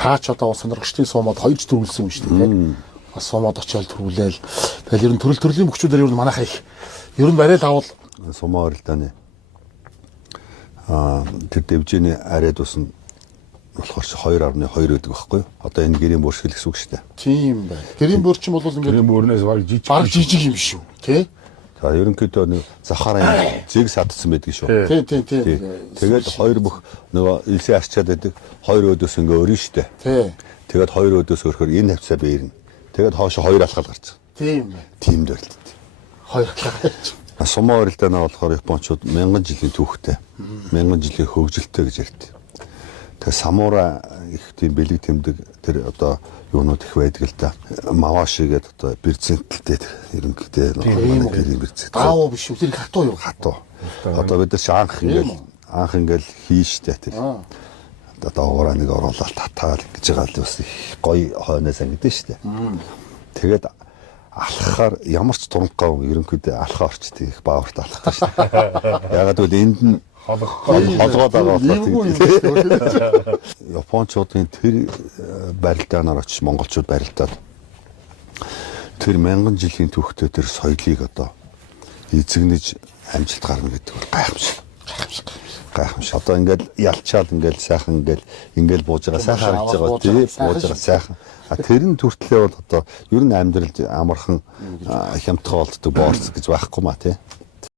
Таач одоо сонирхолчдын сумад 2 жил төрүүлсэн юм шүү дээ. Бас сумад очиод төрүүлээл. Тэгэл ер нь төрлийн мөчүүдээр ер нь манайхаа их ер нь барайл авал сумаа орилдааны тэр дэвжээний арайд усна болохоор 2.2 гэдэг байхгүй. Одоо энэ гэрийн бүршил гэсэн үг шүү дээ. Тийм байна. Гэрийн бүр чинь бол ингээд гэрийн бүрнээс баг жижиг юм шүү. Тий? За ерөнхийдөө нэг захарын зэг садсан байдаг шүү. Тийм. Тэгээд хоёр бүх нөгөө илсээ арчаад байдаг. Хоёр өдөөс ингээ өрнө штэ. Тий. Тэгээд хоёр өдөөс өрхөр энэ хавцаа биернэ. Тэгээд хоошо хоёр алхал гарч. Тийм байна. Тийм дөрөлт. Хоёр алхал гарч. Сумаа орилдаанаа болохоор японочууд 1000 жилийн түүхтэй. 1000 жилийн хөгжилтэй гэж ярьдаг. Тэгээ самура их тийм бэлэг тэмдэг тэр одоо юунууд их байдаг л да. Маваши гэдэг одоо бэрцэнтэлтэй ерөнхийдөө гэрийн бэрцэнт. Гаав биш үү? Тэр хатуу юу? Хатуу. Одоо бид нар анх ингээл хийштэй тэр. Одоо уураа нэг оруулаад татаал гэж байгаа л бас их гоё хойноо сангидэн штэ. Тэгээд алхахаар ямар ч туранхай ерөнхийдөө алхаа орчдөг их бааварт алхах штэ. Ягаад гэвэл энд нь холгоод байгаа болохоор Япончуудын тэр барилдаанаар очиж монголчууд барилдаад тэр 1000 жилийн түүхтэй тэр соёлыг одоо эзэгнэж амжилт гарна гэдэг бол гайхамшиг. Одоо ингээл ялчаад ингээл сайхан ингээл бууж байгаа сайхан харагдаж байгаа тийм бууж байгаа сайхан. Тэр нь төртлөө бол одоо ер нь амьдралд амархан хямдхан болддог боорц гэж байхгүй маа тий.